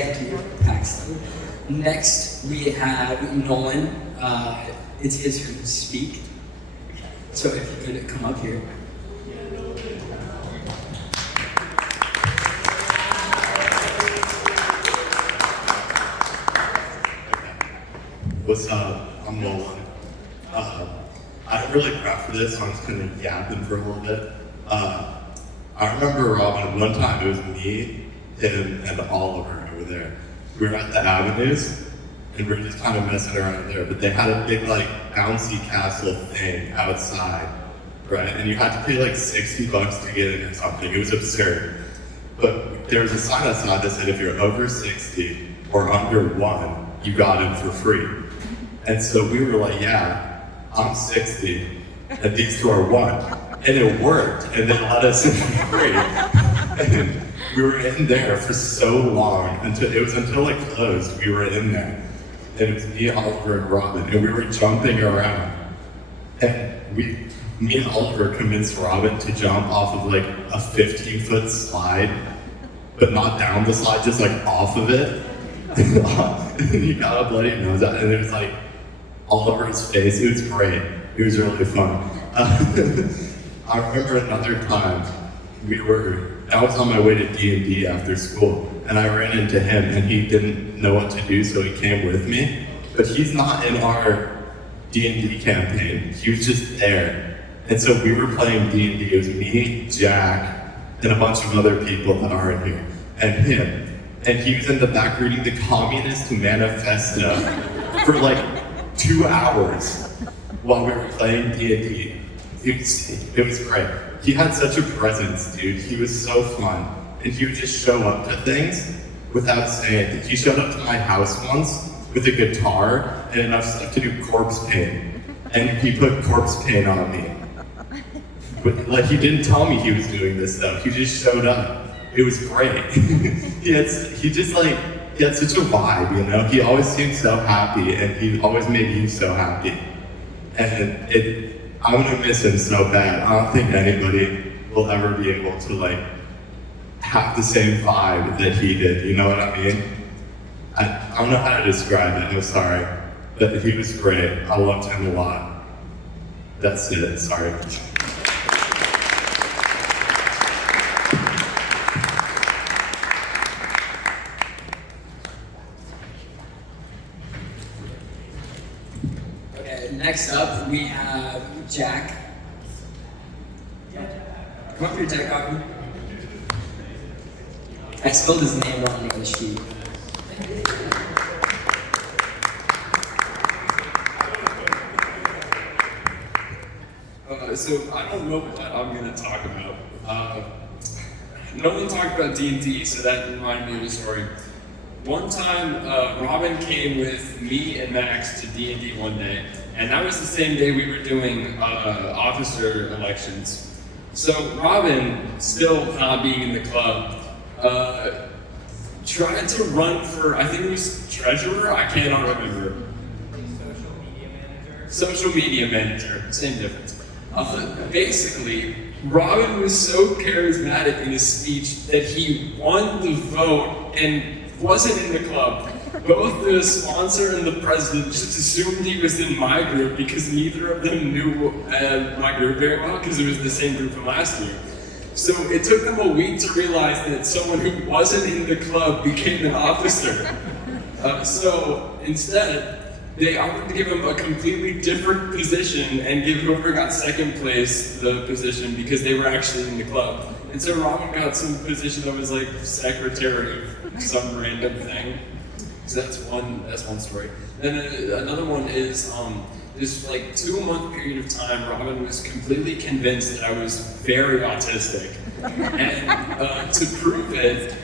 Thank you, Paxton. Next, we have Nolan. It's his turn to speak. So if you could come up here. What's up? I'm Nolan. I don't really prep for this, so I'm just kind of yapping for a little bit. I remember Robin, one time it was me, him, and Oliver over there. We were at the Avenues, and we were just kind of messing around there, but they had a big, like, bouncy castle thing outside, right? And you had to pay like $60 to get in or something. It was absurd. But there was a sign outside that said if you're over 60 or under 1, you got in for free. And so we were like, yeah, I'm 60, and these two are 1. And it worked, and they let us in for free. And we were in there for so long, until it closed, we were in there. And it was me, Oliver, and Robin, and we were jumping around. And me and Oliver convinced Robin to jump off of like a 15-foot slide, but not down the slide, just like off of it. And he got a bloody nose out, and it was like all over his face. It was great. It was really fun. I remember another time I was on my way to D&D after school, and I ran into him, and he didn't know what to do, so he came with me. But he's not in our D&D campaign. He was just there. And so we were playing D&D. It was me, Jack, and a bunch of other people that aren't here, and him. And he was in the back reading the Communist Manifesto for like 2 hours while we were playing D&D. It was great. He had such a presence, dude. He was so fun. And he would just show up to things without saying it. He showed up to my house once with a guitar and enough stuff to do corpse paint. And he put corpse paint on me. But, like, he didn't tell me he was doing this stuff. He just showed up. It was great. He had such a vibe, you know? He always seemed so happy, and he always made you so happy. And I'm gonna miss him so bad. I don't think anybody will ever be able to like have the same vibe that he did, you know what I mean? I don't know how to describe it, I'm sorry. But he was great. I loved him a lot. That's it, sorry. Next up, we have Jack. Come up here, Jack. I spelled his name wrong on the sheet. So I don't know what I'm going to talk about. No one talked about D&D, so that reminded me of a story. One time, Robin came with me and Max to D&D one day, and that was the same day we were doing officer elections. So Robin, still not being in the club, tried to run for, I think it was treasurer, I cannot remember. Social media manager, same difference. Basically, Robin was so charismatic in his speech that he won the vote and wasn't in the club. Both the sponsor and the president just assumed he was in my group because neither of them knew my group very well because it was the same group from last year. So it took them a week to realize that someone who wasn't in the club became an officer. So instead, they offered to give him a completely different position and give whoever got second place the position because they were actually in the club. And so Robin got some position that was like secretary of some random thing. So that's one story. Then another one is this like 2-month period of time, Robin was completely convinced that I was very autistic. And to prove it,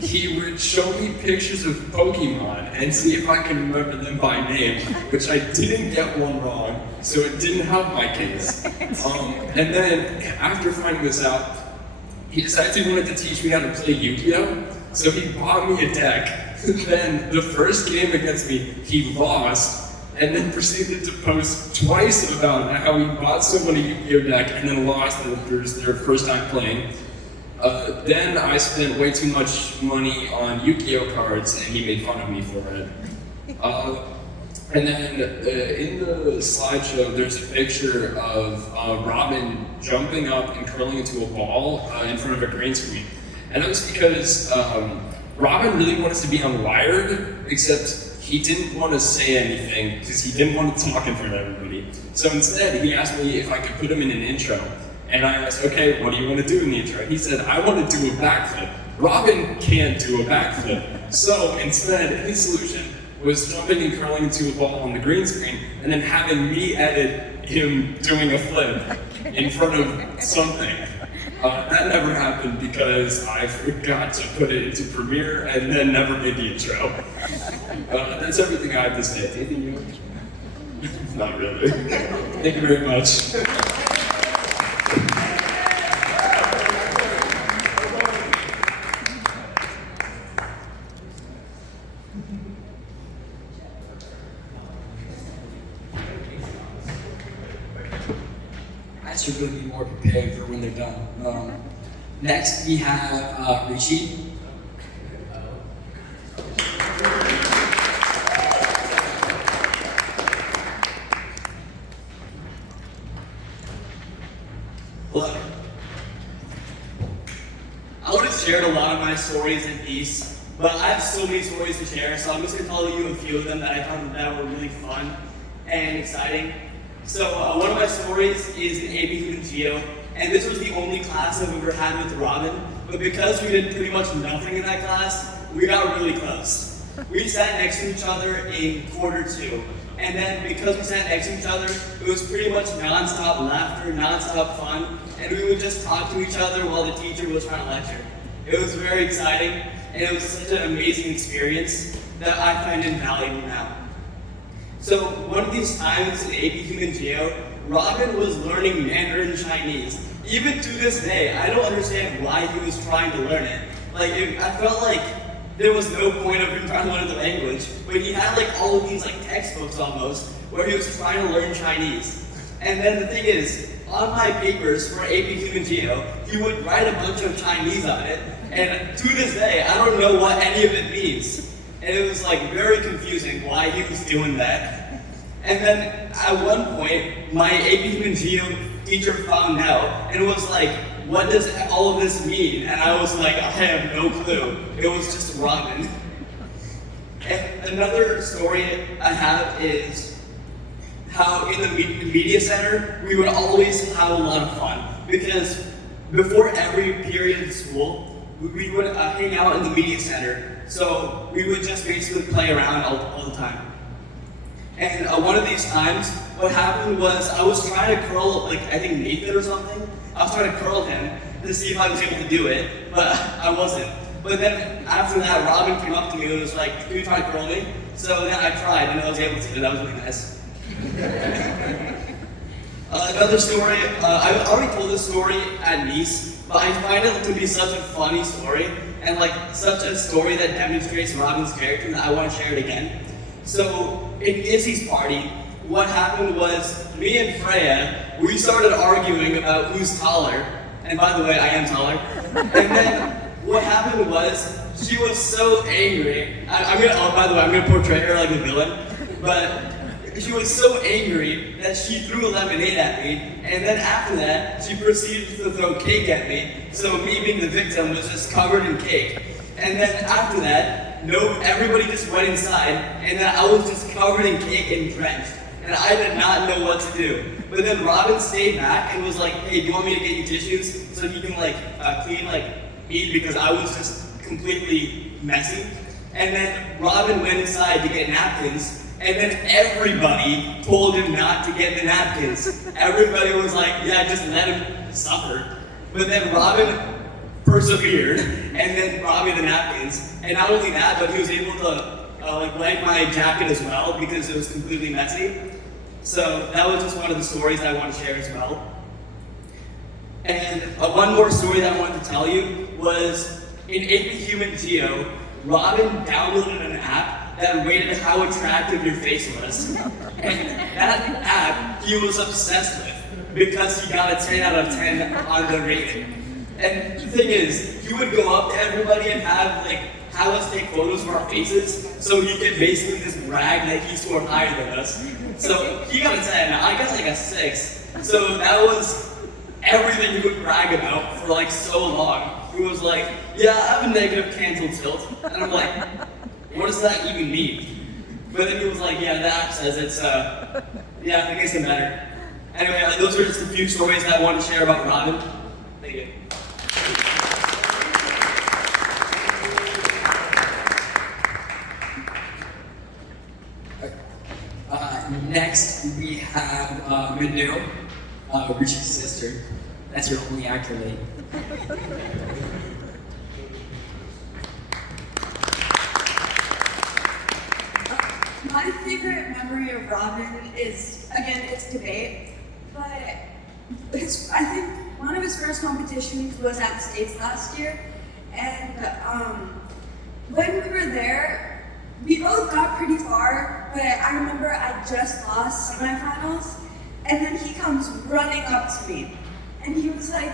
he would show me pictures of Pokemon and see if I can remember them by name, which I didn't get one wrong, so it didn't help my case. And then after finding this out, he decided he wanted to teach me how to play Yu-Gi-Oh! So he bought me a deck. Then the first game against me, he lost, and then proceeded to post twice about how he bought someone a Yu-Gi-Oh! Deck and then lost after their first time playing. Then I spent way too much money on Yu-Gi-Oh cards, and he made fun of me for it. And then in the slideshow, there's a picture of Robin jumping up and curling into a ball in front of a green screen. And that was because Robin really wanted to be on Wired, except he didn't want to say anything because he didn't want to talk in front of everybody. So instead, he asked me if I could put him in an intro. And I asked, okay, what do you want to do in the intro? He said, I want to do a backflip. Robin can't do a backflip. So instead, his solution was jumping and curling into a ball on the green screen and then having me edit him doing a flip in front of something. That never happened because I forgot to put it into Premiere and then never made the intro. That's everything I have to say. Anything you? Not really. Thank you very much. I should really be more prepared for when they're done. Next, we have Richie. Hello. I would have shared a lot of my stories in Peace, but I have so many stories to share, so I'm just going to tell you a few of them that I found that were really fun and exciting. So one of my stories is in AP Human Geo, and this was the only class I've ever had with Robin, but because we did pretty much nothing in that class, we got really close. We sat next to each other in quarter 2, and then because we sat next to each other, it was pretty much non-stop laughter, non-stop fun, and we would just talk to each other while the teacher was trying to lecture. It was very exciting, and it was such an amazing experience that I find invaluable now. So one of these times in AP Human Geo, Robin was learning Mandarin Chinese. Even to this day, I don't understand why he was trying to learn it. I felt like there was no point of him trying to learn the language, but he had all of these textbooks almost, where he was trying to learn Chinese. And then the thing is, on my papers for AP Human Geo, he would write a bunch of Chinese on it, and to this day, I don't know what any of it means. And it was very confusing why he was doing that. And then at one point, my AP Human Geo teacher found out and was like, what does all of this mean? And I was like, I have no clue. It was just Robin. And another story I have is how in the media center, we would always have a lot of fun. Because before every period of school, we would hang out in the media center. So we would just basically play around all the time. And one of these times, what happened was I was trying to curl, I think Nathan or something. I was trying to curl him to see if I was able to do it, but I wasn't. But then after that, Robin came up to me and was like, "Can you try to curl me?" So then I tried and I was able to. That was really nice. Another story, I already told this story at Nice, but I find it to be such a funny story and such a story that demonstrates Robin's character that I want to share it again. So in Izzy's party, what happened was me and Freya, we started arguing about who's taller. And by the way, I am taller. And then what happened was she was so angry. By the way, I'm gonna portray her like a villain. But she was so angry that she threw lemonade at me. And then after that, she proceeded to throw cake at me. So me being the victim was just covered in cake. And then after that, everybody just went inside, and then I was just covered in cake and drenched, and I did not know what to do. But then Robin stayed back and was like, "Hey, do you want me to get you tissues so you can clean me?" Because I was just completely messy. And then Robin went inside to get napkins, and then everybody told him not to get the napkins. Everybody was like, "Yeah, just let him suffer." But then Robin persevered and then brought me the napkins. And not only that, but he was able to wipe my jacket as well because it was completely messy. So that was just one of the stories I want to share as well. And one more story that I wanted to tell you was in AP Human Geo, Robin downloaded an app that rated how attractive your face was. And that app he was obsessed with because he got a 10 out of 10 on the rating. And the thing is, he would go up to everybody and have us take photos of our faces, so he could basically just brag that he scored higher than us. So he got a 10, I got like a 6. So that was everything he would brag about for like so long. He was like, yeah, I have a negative cantal tilt. And I'm like, what does that even mean? But then he was like, yeah, the app says it's, yeah, it makes it better. Anyway, those are just a few stories that I wanted to share about Robin. Thank you. Next, we have Manu, Richie's sister. That's your only accolade. My favorite memory of Robin is, again, it's debate, but I think one of his first competitions was at States last year, and when we were there, we both got pretty far, but I remember I just lost semifinals, and then he comes running up to me, and he was like,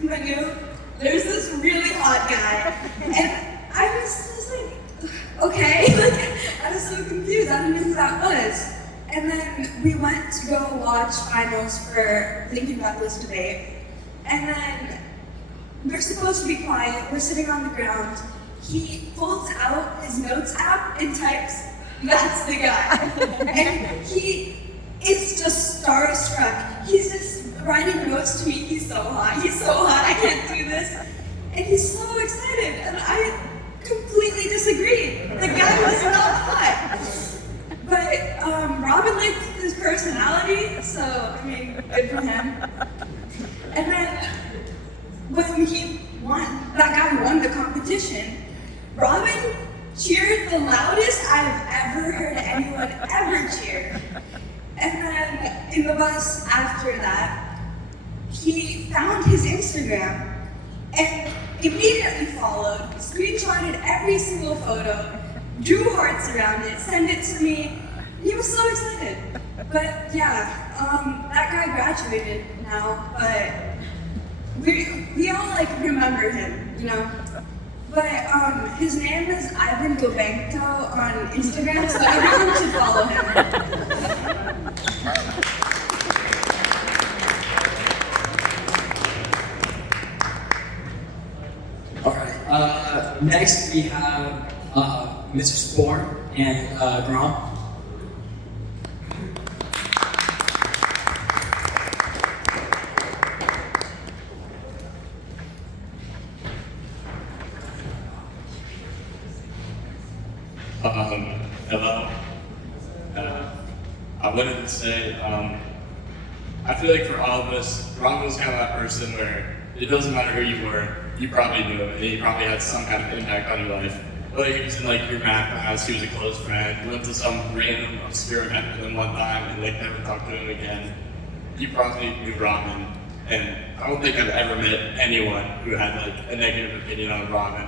Manu, there's this really hot guy, and I was just like, okay, like, I was so confused, I didn't know who that was. And then we went to go watch finals for thinking about this debate, and then we're supposed to be quiet, we're sitting on the ground. He pulls out his notes app and types, that's the guy. And he is just starstruck. He's just writing notes to me, he's so hot, I can't do this. And he's so excited, and I completely disagree. The guy was not hot. But Robin liked his personality, so, I mean, good for him. And then, when he won, that guy won the competition, Robin cheered the loudest I've ever heard anyone ever cheer. And then in the bus after that, he found his Instagram and immediately followed, screenshotted every single photo, drew hearts around it, sent it to me. He was so excited. But yeah, that guy graduated now, but we all like remember him, you know? But his name is Ivan Gobenko on Instagram, so everyone should follow him. All right. Next, we have Mr. Spore and Grom. Hello. I wanted to say, I feel like for all of us, Robin was kind of that person where it doesn't matter who you were, you probably knew him, and he probably had some kind of impact on your life. Whether he was in like your math class, he was a close friend, you went to some random obscure event with him one time and like never talked to him again. You probably knew Robin, and I don't think I've ever met anyone who had like a negative opinion on Robin,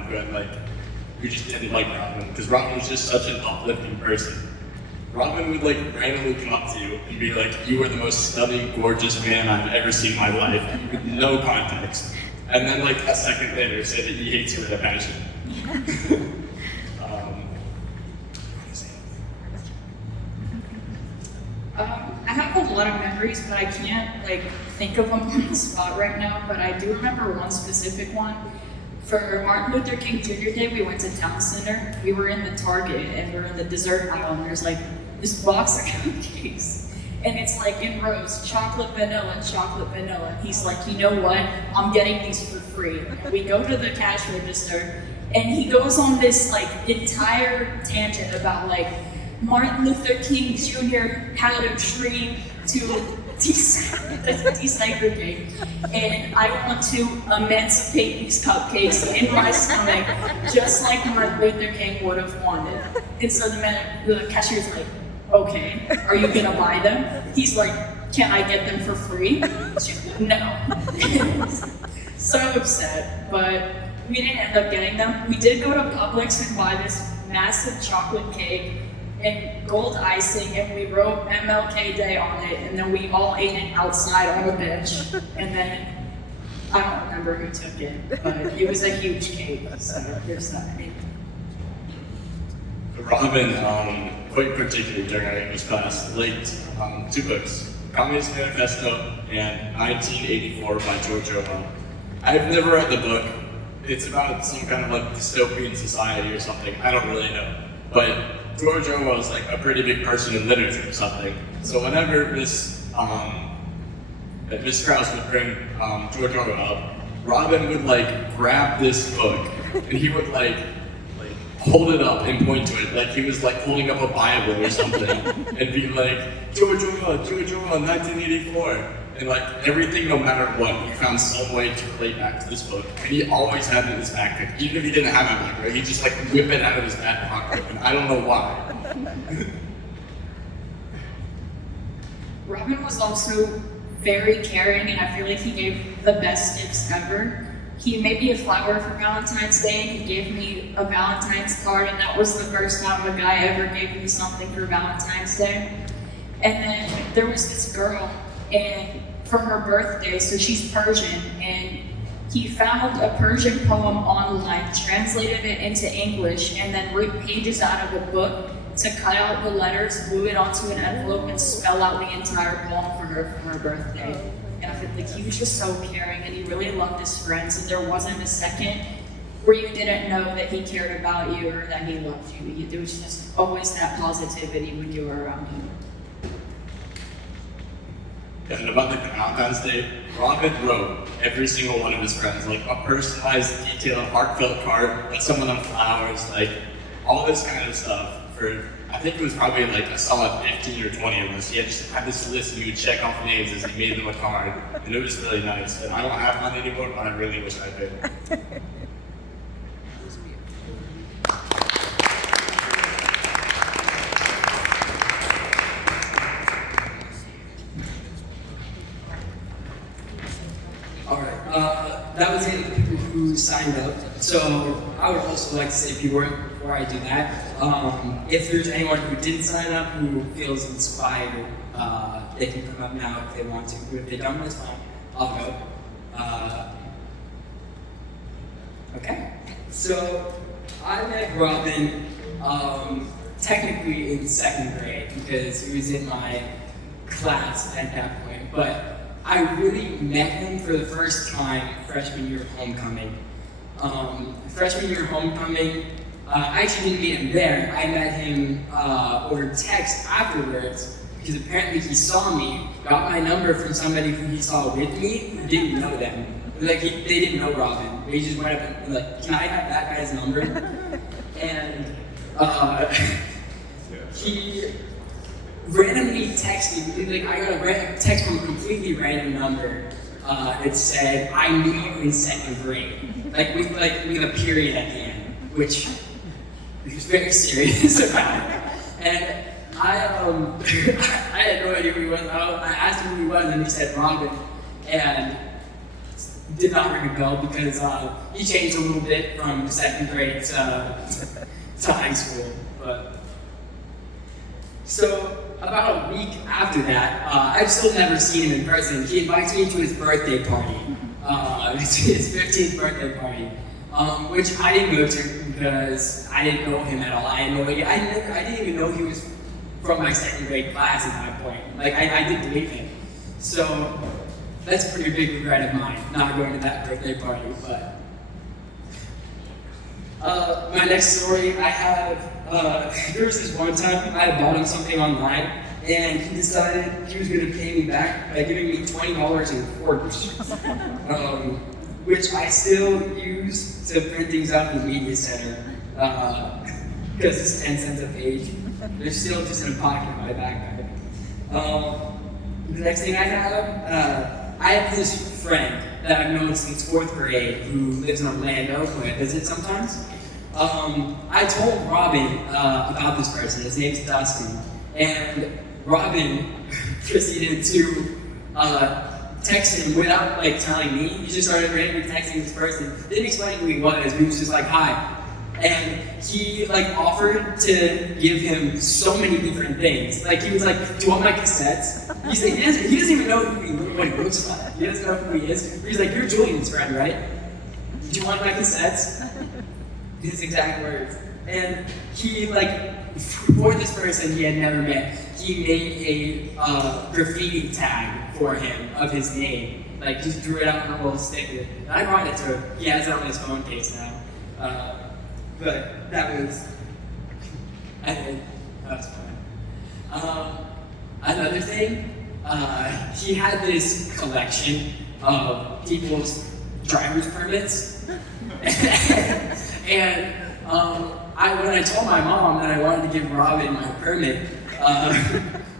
who just didn't like Robin, because Robin was just such an uplifting person. Robin would like randomly come up to you and be like, you are the most stunning, gorgeous man I've ever seen in my life, with no context. And then like a second later say that he hates you with a passion. I have a lot of memories, but I can't like think of them on the spot right now, but I do remember one specific one. For Martin Luther King Jr. Day, we went to Town Center. We were in the Target and we were in the dessert aisle, and there's like this box of cupcakes. And it's like in rows, chocolate, vanilla, chocolate, vanilla. He's like, you know what? I'm getting these for free. We go to the cash register, and he goes on this like entire tangent about like Martin Luther King Jr. had a dream to desegregate, and I want to emancipate these cupcakes in my stomach, just like Martin Luther King would have wanted. And so the cashier's like, okay, are you gonna buy them? He's like, can I get them for free? She's like, no. So upset, but we didn't end up getting them. We did go to Publix and buy this massive chocolate cake and gold icing, and we wrote MLK Day on it, and then we all ate it outside on a bench, and then I don't remember who took it, but it was a huge cake, so there's that. Robin, quite particularly during our English class, liked two books, Communist Manifesto and 1984 by George Orwell. I've never read the book. It's about some kind of like dystopian society or something. I don't really know. But George Orwell is like a pretty big person in literature or something. So whenever Miss Krause would bring George Orwell up, Robin would like grab this book and he would like hold it up and point to it like he was like holding up a Bible or something and be like, George Orwell, 1984. And like everything, no matter what, he found some way to relate back to this book. And he always had it in his backpack. Even if he didn't have it back, he'd just like whip it out of his back pocket. And I don't know why. Robin was also very caring, and I feel like he gave the best gifts ever. He made me a flower for Valentine's Day, and he gave me a Valentine's card, and that was the first time a guy ever gave me something for Valentine's Day. And then there was this girl, and for her birthday, so she's Persian, and he found a Persian poem online, translated it into English, and then ripped pages out of a book to cut out the letters, glue it onto an envelope, and spell out the entire poem for her birthday. And I feel like he was just so caring, and he really loved his friends, and there wasn't a second where you didn't know that he cared about you or that he loved you. There was just always that positivity when you were around him. And about the Valentine's Day, Robin wrote every single one of his friends like a personalized, detailed, heartfelt card, like some of them flowers, like all this kind of stuff. For I think it was probably like a solid 15 or 20 of us. He had this list and he would check off names as he made them a card, and it was really nice. And I don't have mine anymore, but I really wish I could. Alright, that was it of the people who signed up. So I would also like to say a few words before I do that. If there's anyone who didn't sign up who feels inspired, they can come up now if they want to. But if they don't, that's fine. I'll go. Okay. So I met Robin technically in second grade because he was in my class at that point. But I really met him for the first time freshman year of homecoming. Freshman year of homecoming, I actually didn't meet him there. I met him over text afterwards because apparently he saw me, got my number from somebody who he saw with me who didn't know them. Like they didn't know Robin. They just went up and were like, "Can I have that guy's number?" And he randomly texted me, like I got a text from a completely random number. It said, "I knew you in second grade," like with a period at the end, which he was very serious about it. And I had no idea who he was. I asked him who he was, and he said Robin, and did not ring a bell because he changed a little bit from second grade to high school. But so about a week after that, I've still never seen him in person. He invites me to his birthday party. It's his 15th birthday party, which I didn't go to because I didn't know him at all. I had no idea. I didn't even know he was from my second grade class at that point. Like I didn't believe him. So that's a pretty big regret of mine, not going to that birthday party. But my next story, I have. There was this one time I had bought him something online, and he decided he was going to pay me back by giving me $20 in quarters, which I still use to print things out in the media center because it's 10 cents a page. They're still just in a pocket in my backpack. The next thing I have this friend that I've known since 4th grade who lives in Orlando, who I visit sometimes. I told Robin about this person. His name's Dustin, and Robin proceeded to text him without like telling me. He just started randomly texting this person. Didn't explain who he was. He was just like, "Hi," and he like offered to give him so many different things. Like he was like, "Do you want my cassettes?" He's like, he doesn't even know what he looks like. He doesn't know who he is. He's like, you're Julian's friend, right? Do you want my cassettes? His exact words. And he, like, for this person he had never met, he made a graffiti tag for him of his name. Like, just drew it out on a little sticker. And I brought it to him. He has it on his phone case now. But that was, I think, that was fun. Another thing, he had this collection of people's driver's permits. And when I told my mom that I wanted to give Robin my permit,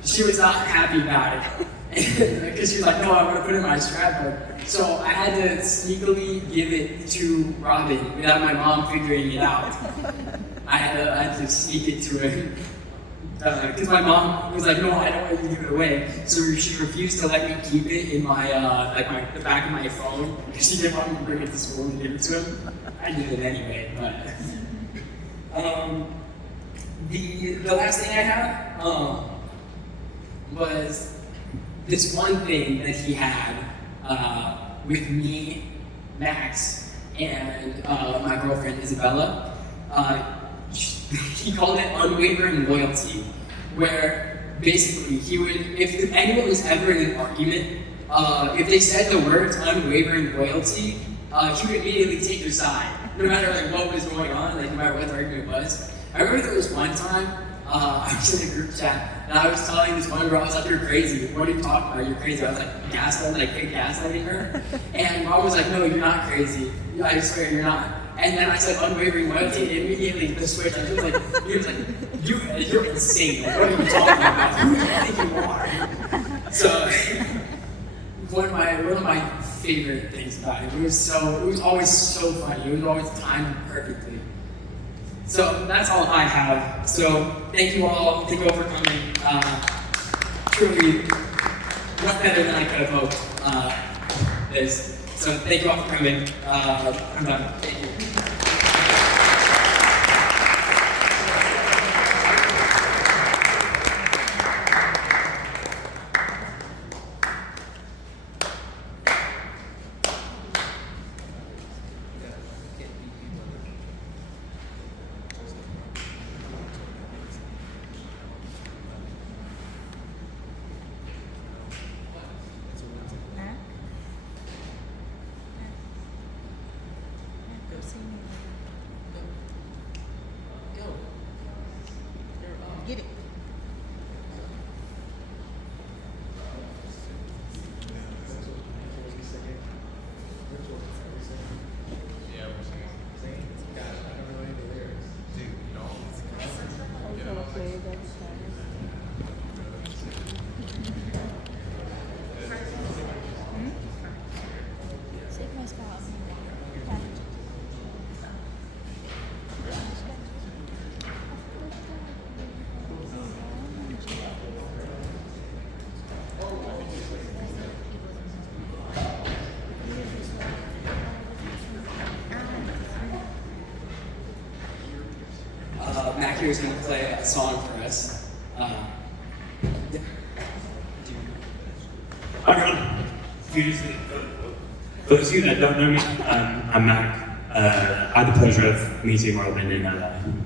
she was not happy about it. Because she was like, no, I want to put it in my scrapbook. So I had to sneakily give it to Robin without my mom figuring it out. I had to sneak it to him. Because my mom was like, no, I don't want you to give it away. So she refused to let me keep it in my, the back of my phone. Because she didn't want me to bring it to school and give it to him. I did it anyway, but. The last thing I have was this one thing that he had with me, Max, and my girlfriend Isabella. He called it unwavering loyalty, where basically he would, if anyone was ever in an argument, if they said the words unwavering loyalty, he would immediately take their side, no matter like what was going on, like no matter what the argument was. I remember there was one time, I was in a group chat, and I was telling this one girl, I was like, you're crazy. What are you talking about? You're crazy. I was like, gaslighting her. And mom was like, no, you're not crazy. I swear you're not. And then I said unwavering loyalty, and immediately the switch, he was like, you're insane. Like, what are you talking about? Who do you think you are? So, one of my favorite things about it. It was always so funny. It was always timed perfectly. So that's all I have. So thank you all. Thank you all for coming. Truly, much better than I could have hoped. This. So thank you all for coming. I'm done. Thank you. Get it. Save my spot. Mac here is going to play a song for us. Hi everyone. For those of you that don't know me, I'm Mac. I had the pleasure of meeting Robin in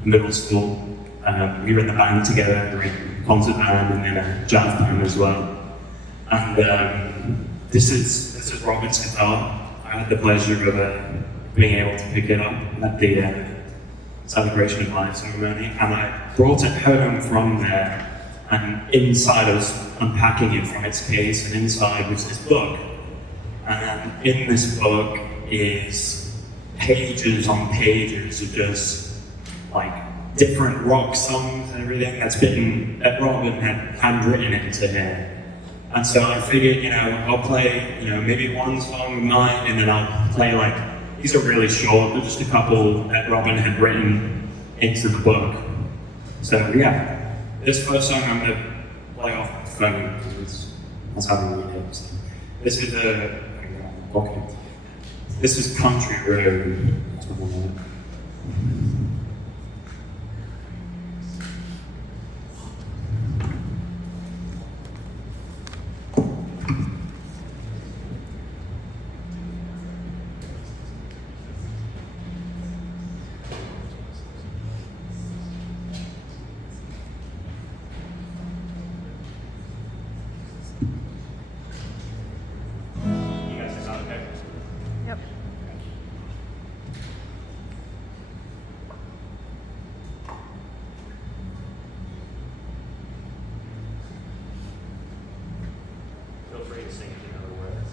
middle school. We were in the band together, we were in a concert band and then a jazz band as well. And this is Robin's guitar. I had the pleasure of being able to pick it up at the Celebration of Life ceremony, and I brought it home from there. And inside I was unpacking it from its case, and inside was this book. And in this book is pages on pages of just like different rock songs and everything that Robin had handwritten into here. And so I figured, I'll play, maybe one song of mine, and then I'll play these are really short, but just a couple that Robin had written into the book. So yeah, this first song I'm gonna play off my phone because that's how we read it. So this is This is Country Road. to sing if you know the words.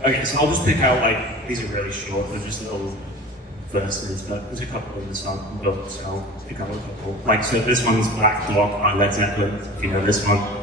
Okay, so I'll just pick out like these are really short, they're just little verses, but there's a couple of the song, so I'll pick out a couple. Like so, this one's Black Dog by Led Zeppelin. If you know this one.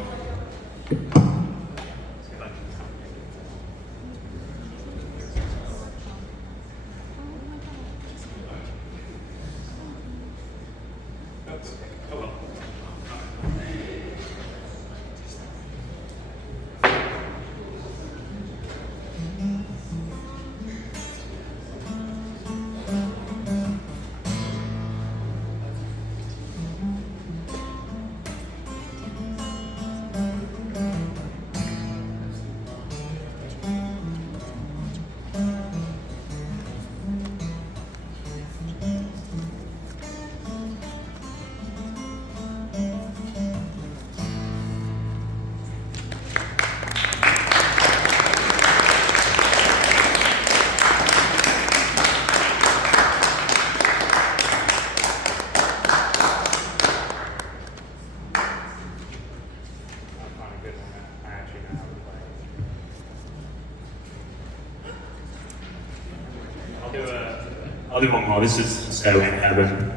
I'll do one more. This is So in Heaven.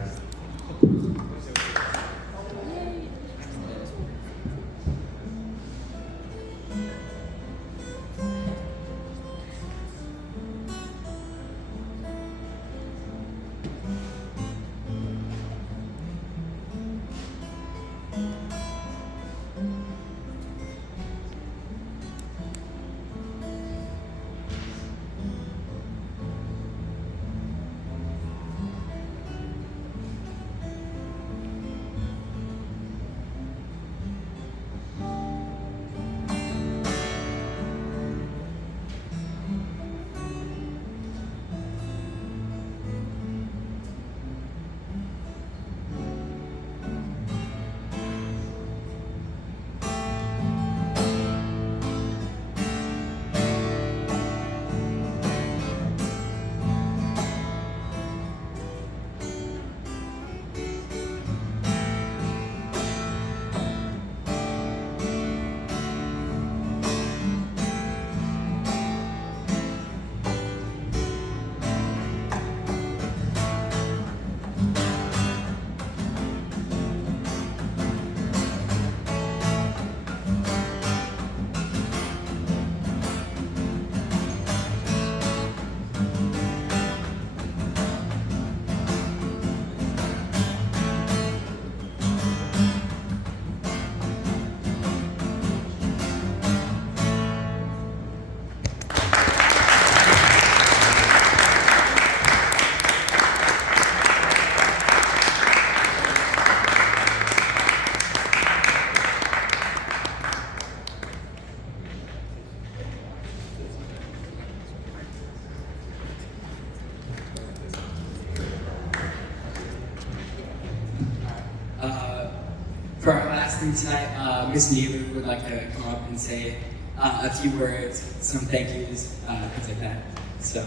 last thing tonight, Miss Neely would like to come up and say a few words, some thank yous, things like that. So.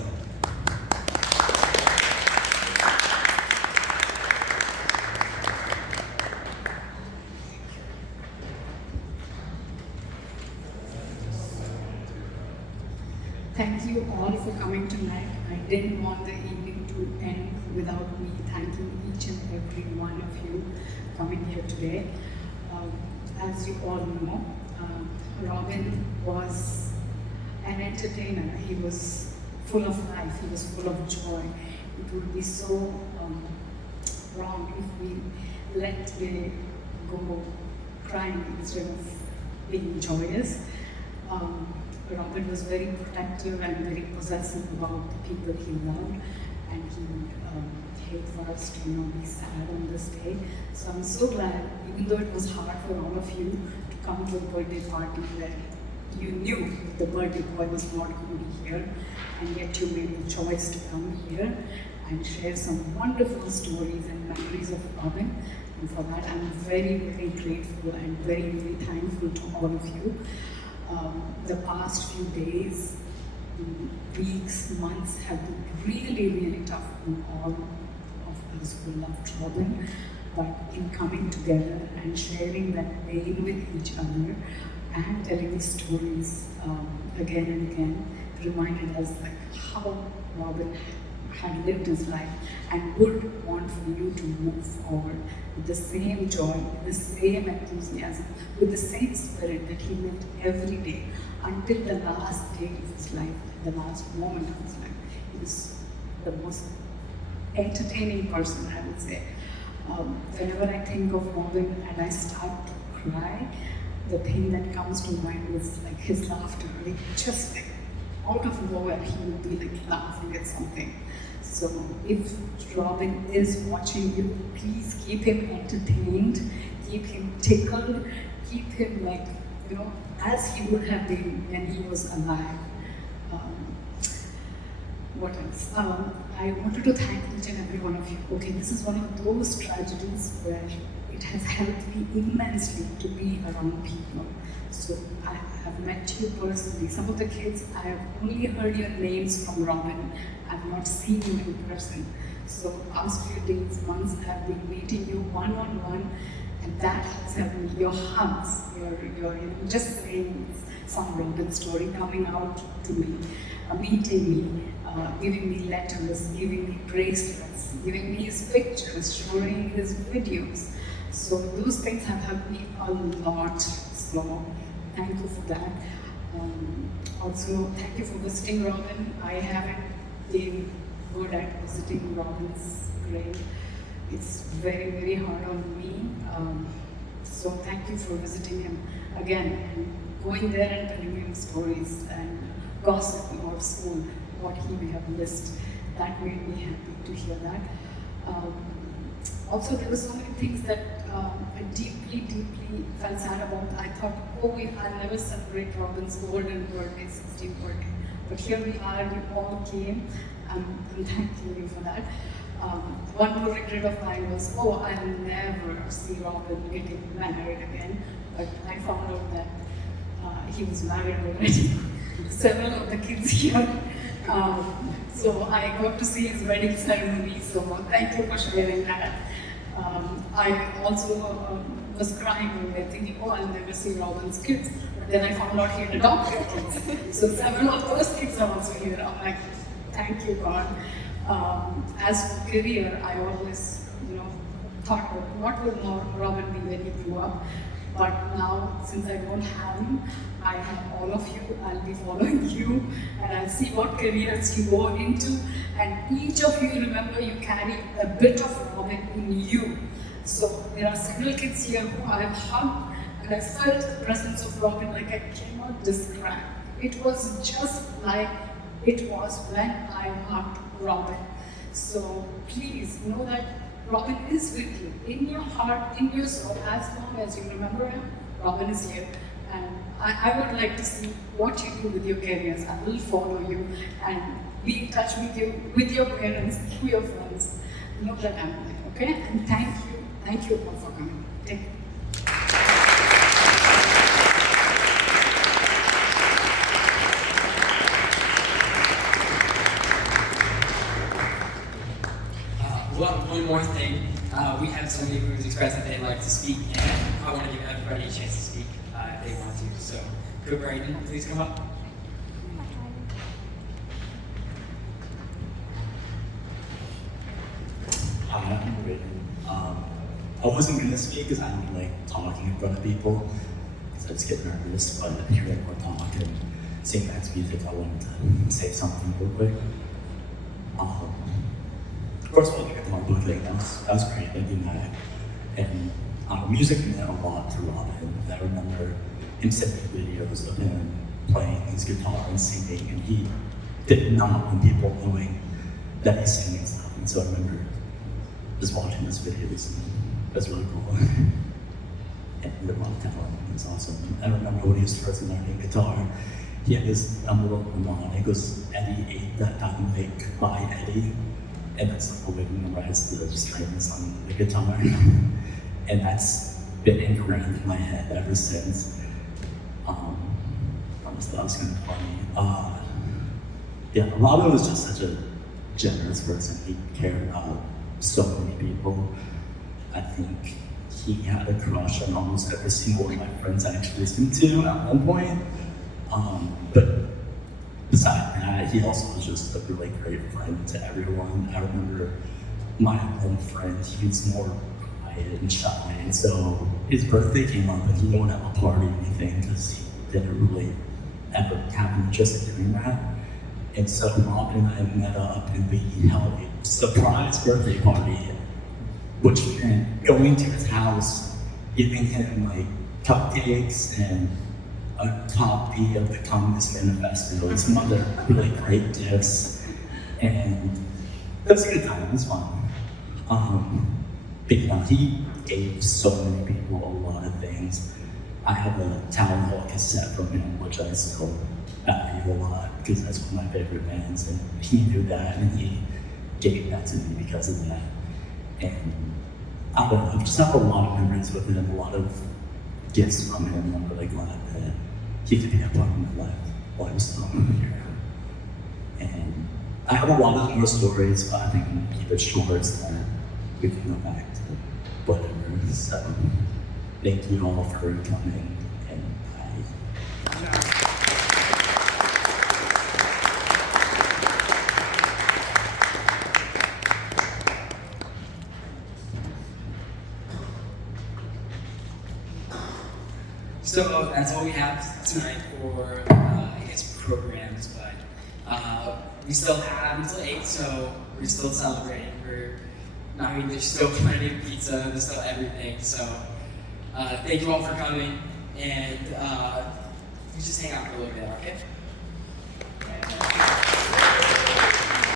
Thank you all for coming tonight. I didn't want the evening to end without me thanking each and every one of you coming here today. As you all know, Robin was an entertainer. He was full of life. He was full of joy. It would be so wrong if we let him go crying instead of being joyous. Robin was very protective and very possessive about the people he loved, and he would hate for us to be sad on this day. So I'm so glad, even though it was hard for all of you to come to a birthday party where you knew the birthday boy was not going to be here, and yet you made the choice to come here and share some wonderful stories and memories of Robin. And for that, I'm very, very grateful and very, very thankful to all of you. The past few days, weeks, months have been really, really tough on all of us who loved Robin. But in coming together and sharing that pain with each other and telling these stories again and again reminded us like how Robin had lived his life and would want for you to move forward with the same joy, with the same enthusiasm, with the same spirit that he lived every day until the last day of his life, the last moment of his life. He was the most entertaining person, I would say. Whenever I think of Robin and I start to cry, the thing that comes to mind is like his laughter, like just like out of nowhere he would be like laughing at something. So if Robin is watching you, please keep him entertained, keep him tickled, keep him like, as he would have been when he was alive. What else? I wanted to thank each and every one of you. Okay, this is one of those tragedies where it has helped me immensely to be around people. So I have met you personally. Some of the kids, I have only heard your names from Robin. I have not seen you in person. So past few days, months, I have been meeting you one-on-one, and that has helped me. Your hugs, your just saying some Robin story coming out to me, meeting me, giving me letters, giving me bracelets, giving me his pictures, showing his videos. So those things have helped me a lot. So thank you for that. Also, thank you for visiting Robin. I haven't been good at visiting Robin's grave. It's very, very hard on me. So thank you for visiting him again and going there and telling him stories and gossip about school, what he may have missed. That made me happy to hear that. Also, there were so many things that I deeply, deeply felt sad about. I thought, I'll never celebrate Robin's golden birthday, 16th birthday. But here we are, you all came. I'm thanking you for that. One more regret of mine was, I'll never see Robin getting married again. But I found out that he was married already. Several of the kids here. So I got to see his wedding ceremony, so thank you for sharing that. I also was crying when we were thinking, I'll never see Robin's kids. But then I found out he had adopted kids. So several of those kids are also here. I'm like, thank you, God. As for career, I always, thought, what will Robin be when he grew up? But now, since I don't have him, I have all of you. I'll be following you, and I'll see what careers you go into. And each of you, remember, you carry a bit of Robin in you. So there are several kids here who I have hugged, and I felt the presence of Robin like I cannot describe. It was just like it was when I hugged Robin. So please know that Robin is with you, in your heart, in your soul. As long as you remember him, Robin is here. And I would like to see what you do with your careers. I will follow you and be in touch with you, with your parents, with your friends. Know that I'm there, okay? And thank you all for coming. Take care. one more thing. We have somebody who's expressed that they'd like to speak, and I want to give everybody a chance to speak if they want to. So, could Brandon please come up? Hi, I'm Brandon. I wasn't going to speak because I don't like talking in front of people because I just get nervous, but hearing everyone talk and seeing Matt's music, I wanted to say something real quick. First of all, the guitar book thing, that was great, thank you, Matt. And music meant a lot to Robin. I remember him sending videos of him playing his guitar and singing, and he did not want people knowing that he's singing and stuff. And so I remember just watching his videos, and it was really cool. And the rock talent was awesome. I remember when he was first learning guitar, he had this little harmonic. It was Eddie ate that dynamic by Eddie, and that's like the way to memorize the strings on the guitar. And that's been ingrained in my head ever since. I just thought it was kind of funny. Yeah, Robin was just such a generous person. He cared about so many people. I think he had a crush on almost every single one of my friends I actually listened to at one point. But besides that, he also was just a really great friend to everyone. I remember my one friend, he was more quiet and shy, and so his birthday came up and he didn't want to have a party or anything because he didn't really ever have an interest in doing that. And so Robin and I met up and we held a surprise birthday party, which meant going to his house, giving him like cupcakes and a copy of the Communist Manifesto and some other really great gifts. And it was a good time, it was fun. But yeah, he gave so many people a lot of things. I have a Town Hall cassette from him, which I still value a lot because that's one of my favorite bands, and he knew that and he gave that to me because of that. And I don't know, I just have a lot of memories with him, a lot of gifts from him. I'm really glad that he could be a part of my life while I was still here. And I have a lot of more stories, but I think I'm gonna keep it short so that we can go back to whatever. So thank you all for coming, and bye. So that's all we have tonight for, I guess, programs, but we still have until 8, so we're still celebrating. There's still plenty of pizza, there's still everything, so thank you all for coming, and you just hang out for a little bit, okay?